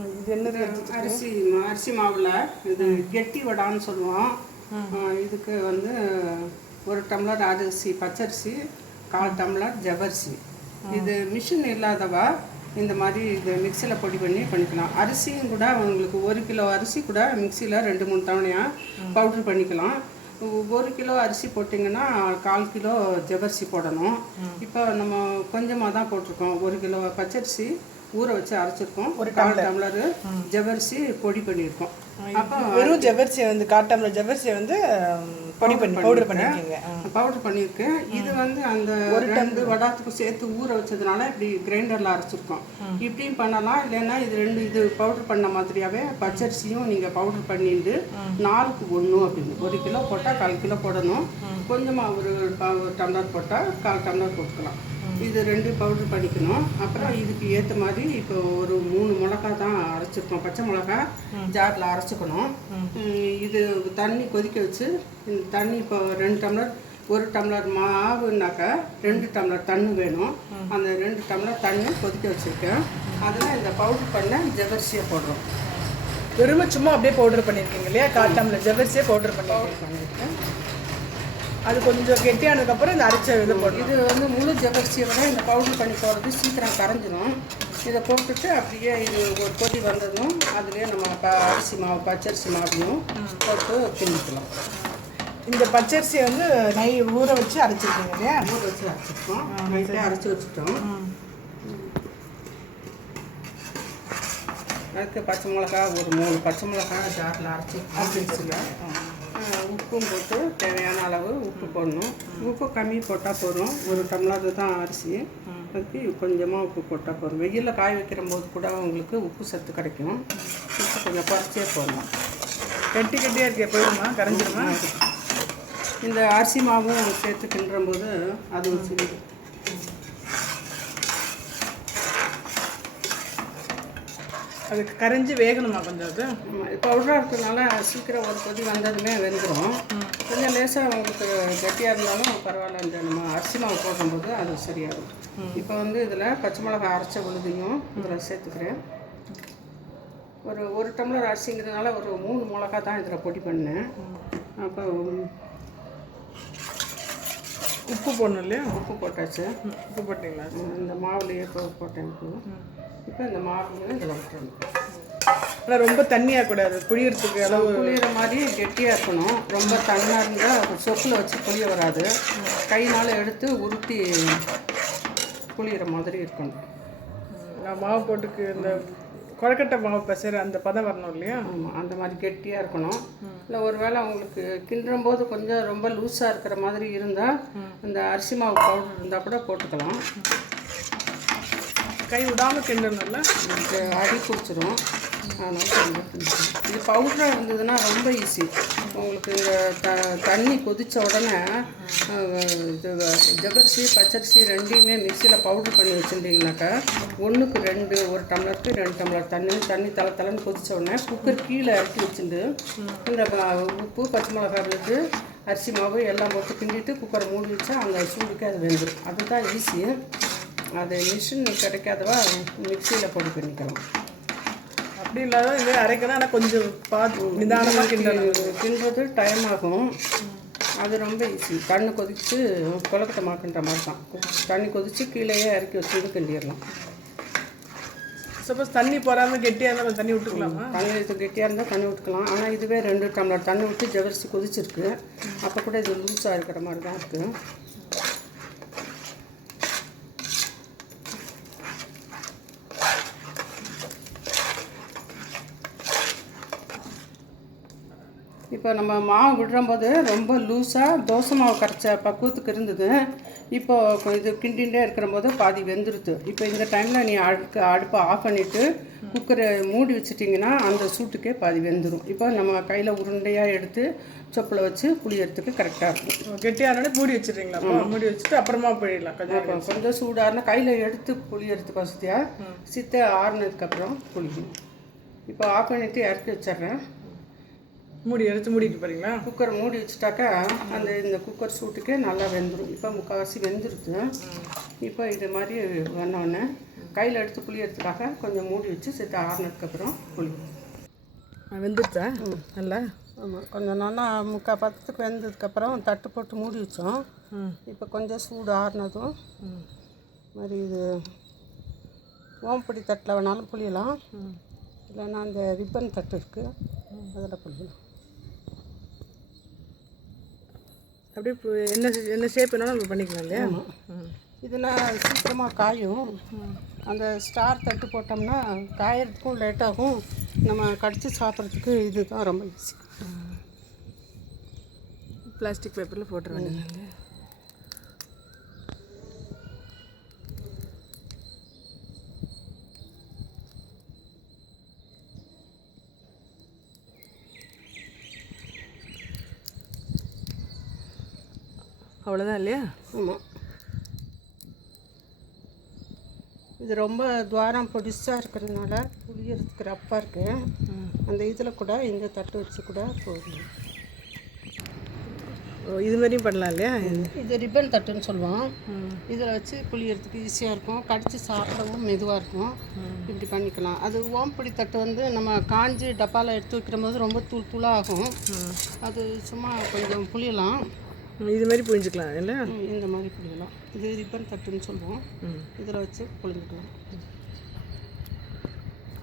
இது என்னது? அரிசி மாவில் இது கெட்டி வடான்னு சொல்லுவோம். இதுக்கு வந்து 1 டம்ளர் அரிசி பச்சரிசி, 1/4 டம்ளர் ஜவ்வரிசி. இது மிஷின் இல்லாதவா இந்த மாதிரி இது மிக்சியில் பொடி பண்ணிக்கலாம். அரிசியும் கூட உங்களுக்கு 1 கிலோ அரிசி கூட மிக்சியில் 2-3 தவணையாக பவுட்ரு பண்ணிக்கலாம். 1 கிலோ அரிசி போட்டிங்கன்னா 1/4 கிலோ ஜவ்வரிசி போடணும். இப்போ நம்ம கொஞ்சமாக தான் போட்டிருக்கோம். 1 கிலோ பச்சரிசி ஊற வச்சு அரைச்சிருக்கோம். 1/4 டம்ளர் ஜவ்வரிசி பொடி பண்ணியிருக்கோம். அப்போ வெறும் ஜவ்வரிசியை வந்து 1/4 டம்ளர் ஜவ்வரிசியை வந்து பவுடர் பண்ணியிருக்கேன். இது வந்து அந்த 2 வடாத்துக்கு சேர்த்து ஊற வச்சதுனால இப்படி கிரைண்டரில் அரைச்சிருக்கோம். இப்படியும் பண்ணலாம். இல்லைன்னா இது பவுடர் பண்ண மாதிரியாகவே பச்சரிசியும் நீங்கள் பவுடர் பண்ணிட்டு 4க்கு 1 அப்படின்னு 1 கிலோ போட்டால் 1/4 கிலோ போடணும். கொஞ்சமாக ஒரு டம்ளர் போட்டால் 1/4 டம்ளர் போட்டுக்கலாம். இது 2 பவுடர் பண்ணிக்கணும். அப்புறம் இதுக்கு ஏற்ற மாதிரி இப்போ ஒரு 3 மிளகா தான் அரைச்சிருக்கோம். பச்சை மிளகா ஜாரில் அரைச்சிக்கணும். இது தண்ணி கொதிக்க வச்சு இந்த தண்ணி இப்போ 2 டம்ளர் 1 டம்ளர் மாவுனாக்கா 2 டம்ளர் தண்ணி வேணும். அந்த 2 டம்ளர் தண்ணி கொதிக்க வச்சுருக்கேன். அதில் இந்த பவுடர் பண்ண ஜவ்வரிசியை போடுறோம். வெறுமை சும்மா அப்படியே பவுடர் பண்ணியிருக்கீங்க இல்லையா? 1/4 டம்ளர் ஜவ்வரிசியை பவுடர் பண்ணியிருக்கேன். அது கொஞ்சம் கெட்டியானதுக்கப்புறம் இந்த அரைச்ச இது போடும். இது வந்து முழு ஜவ்வரிசியை விட இந்த பவுடர் பண்ணி போடுறது சீக்கிரம் கரைஞ்சிடும். இதை போட்டுட்டு அப்படியே இது ஒரு கொதி வந்ததும் அதுலேயே நம்ம அரிசி மாவு பச்சரிசி மாவையும் போட்டு கிண்டிக்கலாம். இந்த பச்சரிசியை வந்து ஊற வச்சு அரைச்சிருக்கீங்க இல்லையா? ஊற வச்சு அரைச்சிருக்கோம். நைட்டே அரைச்சி வச்சுட்டோம். அதுக்கு பச்சை மிளகா ஒரு 3 பச்சை மிளகா ஜாரில் அரைச்சிக்கலாம். உப்பும் போட்டு தேவையான அளவு உப்பு போடணும். உப்பு கம்மி போட்டால் போதும். 1 டம்ளர் தான் அரிசி, அதுக்கு கொஞ்சமாக உப்பு போட்டால் போதும். வெயிலில் காய வைக்கிற போது கூட உங்களுக்கு உப்பு சத்து கிடைக்கும். உப்பு கொஞ்சம் குறைச்சே போடலாம். கட்டியாக இருக்க போயிடுமா? கரைஞ்சிடுமா? இந்த அரிசி மாவும் சேர்த்து கிண்டும்போது அது சிறிது அதுக்கு கரைஞ்சி வேகணுமா கொஞ்சம்? அது பவுடராக இருக்கிறதுனால சீக்கிரம் ஒரு கொதி வந்ததுமே வெந்துடும். கொஞ்சம் லேசாக உங்களுக்கு கட்டியாக இருந்தாலும் பரவாயில்ல. இந்த நம்ம அரிசி மாவு போடும்போது அது சரியாகும். இப்போ வந்து இதில் பச்சை மிளகாய் அரைச்ச உளுதையும் இதில் சேர்த்துக்கிறேன். ஒரு டம்ளர் அரிசிங்கிறதுனால ஒரு 3 மிளகா தான் இதில் பொடி பண்ணேன். அப்போ உப்பு போடணும் இல்லையா? உப்பு போட்டாச்சு. உப்பு போட்டிங்களா? இந்த மாவுலேயே போட்டேன். இப்போ இந்த மாவுலையும் இதில் விட்டுறணும். ஆனால் ரொம்ப தண்ணியாக கூடாது, புளியறதுக்கு அளவு புளியிற மாதிரி கெட்டியாக இருக்கணும். ரொம்ப தண்ணியாக இருந்தால் சொப்பில் வச்சு புளிய வராது. கையினால் எடுத்து உருட்டி புளியிற மாதிரி இருக்கணும். நான் மாவு போட்டுக்கு இந்த கொழக்கட்டை மாவு பசைற அந்த பதம் வரணும் இல்லையா? ஆமாம், அந்த மாதிரி கெட்டியாக இருக்கணும். இல்லை ஒரு வேளை உங்களுக்கு கிண்டும் போது கொஞ்சம் ரொம்ப லூஸாக இருக்கிற மாதிரி இருந்தால் இந்த அரிசி மாவு பவுடர் இருந்தால் கூட போட்டுக்கலாம். கை விடாமல் கிண்டணும்ல, அடி பிடிச்சிரும். அதனால் இது பவுடராக இருந்ததுன்னா ரொம்ப ஈஸி. உங்களுக்கு இந்த தண்ணி கொதித்த உடனே இது ஜவ்வரிசி பச்சரிசி 2யுமே மிக்சியில் பவுடர் பண்ணி வச்சுருந்தீங்கனாக்கா 1க்கு 2 1 டம்ளருக்கு 2 டம்ளர் தண்ணி தலைன்னு கொதித்த உடனே குக்கர் கீழே இறக்கி வச்சுட்டு இந்த உப்பு பச்சை மிளகாய் விழுது அரிசி மாவு எல்லாம் போட்டு கிண்டிட்டு குக்கரை மூடி வச்சா அந்த சூடுக்கு அது வெந்துடும். அதுதான் ஈஸி. அது மிஷின் கிடைக்காதவா மிக்சியில் பொடி பண்ணிக்கலாம். அப்படி இல்லாத இதே அரைக்கணும். ஆனால் கொஞ்சம் பார்த்து நிதானமாக கிண்டுறது டைம் ஆகும். அது ரொம்ப ஈஸி. தண்ணி கொதித்து கொழக்கட்டை மாக்குன்ற மாதிரி தான். தண்ணி கொதித்து கீழேயே இறக்கி வச்சுட்டு கிண்டிடலாம். சப்போஸ் தண்ணி போகாமல் கெட்டியாக இருந்தால் தண்ணி விட்டுக்கலாமா? தண்ணி கெட்டியாக இருந்தால் தண்ணி விட்டுக்கலாம். ஆனால் இதுவே 2 டம்ளர் தண்ணி விட்டு ஜவ்வரிசி கொதிச்சிருக்கு. அப்போ கூட இது லூஸாக இருக்கிற மாதிரி தான் இருக்குது. இப்போ நம்ம மாவு விடுறம்போது ரொம்ப லூஸாக தோசை மாவு கரைச்ச பக்குவத்துக்கு இருந்தது. இப்போ இது கிண்டிகிட்டே இருக்கிற போது பாதி வெந்துடுது. இப்போ இந்த டைமில் நீ அடுப்பை ஆஃப் பண்ணிவிட்டு குக்கரை மூடி வச்சிட்டிங்கன்னா அந்த சூட்டுக்கே பாதி வெந்துடும். இப்போ நம்ம கையில் உருண்டையாக எடுத்து சொப்பில் வச்சு புளியறதுக்கு கரெக்டாக இருக்கும். கெட்டியானோட மூடி வச்சுருங்களா? மூடி வச்சுட்டு அப்புறமா புளியலாம். கொஞ்சம் சூடான கையில் எடுத்து புளியறதுக்கு வசதியாக சித்த ஆறுனதுக்கப்புறம் புளிக்கணும். இப்போ ஆஃப் பண்ணிவிட்டு இறக்கி வச்சிட்றேன். மூடிட்டு போகிறீங்களா? குக்கரை மூடி வச்சுட்டாக்கா இந்த குக்கர் சூட்டுக்கே நல்லா வெந்துடும். இப்போ முக்கால்வாசி வெந்துருது. இப்போ இது மாதிரி வந்தோடனே கையில் எடுத்து புளியறதுக்காக கொஞ்சம் மூடி வச்சு சேர்த்து ஆறுனதுக்கப்புறம் புளியும். வெந்துருச்சா நல்லா? ஆமாம், கொஞ்சம் நல்லா 3/4 பதத்துக்கு வெந்ததுக்கப்புறம் தட்டு போட்டு மூடி வச்சோம். இப்போ கொஞ்சம் சூடு ஆறுனதும் மாதிரி இது ஓம்படி தட்டில் வேணாலும் புளியலாம், இல்லைன்னா அந்த ரிப்பன் தட்டு இருக்குது அதில் புளியலாம். அப்படியே என்ன ஷேப் வேணாலும் நம்ம பண்ணிக்கலாம் இல்லையா? இதுனா சீக்கிரமாக காயும். அந்த ஸ்டார் தட்டு போட்டோம்னா காயறதுக்கும் லேட்டாகும், நம்ம கடிச்சு சாப்பிட்றதுக்கு இதுதான் ரொம்ப ஈஸி. பிளாஸ்டிக் பேப்பரில் போட்டுற வேண்டியது. அவ்வளோதான் இல்லையா? ஆமாம், இது ரொம்ப துவாரம் பொடிசாக இருக்கிறதுனால புளியறதுக்கு ரப்பாக இருக்குது. அந்த இதில் கூட இந்த தட்டு வச்சு கூட போடணும். இது மாதிரியும் பண்ணலாம் இல்லையா? இது ரிப்பன் தட்டுன்னு சொல்லுவோம். இதில் வச்சு புளியறதுக்கு ஈஸியாக இருக்கும், கடிச்சு சாப்பிடவும் மெதுவாக இருக்கும். இப்படி பண்ணிக்கலாம். அது ஓம்படி தட்டு வந்து நம்ம காஞ்சி டப்பாவில் எடுத்து வைக்கிற போது ரொம்ப தூள் தூளாக ஆகும். அது சும்மா கொஞ்சம் புளியலாம். இது மாதிரி புழிஞ்சிக்கலாம் இல்லை? இந்த மாதிரி புளியலாம். இது ரிப்பன் தட்டுன்னு சொல்லுவோம். இதில் வச்சு புளிஞ்சிக்கலாம்.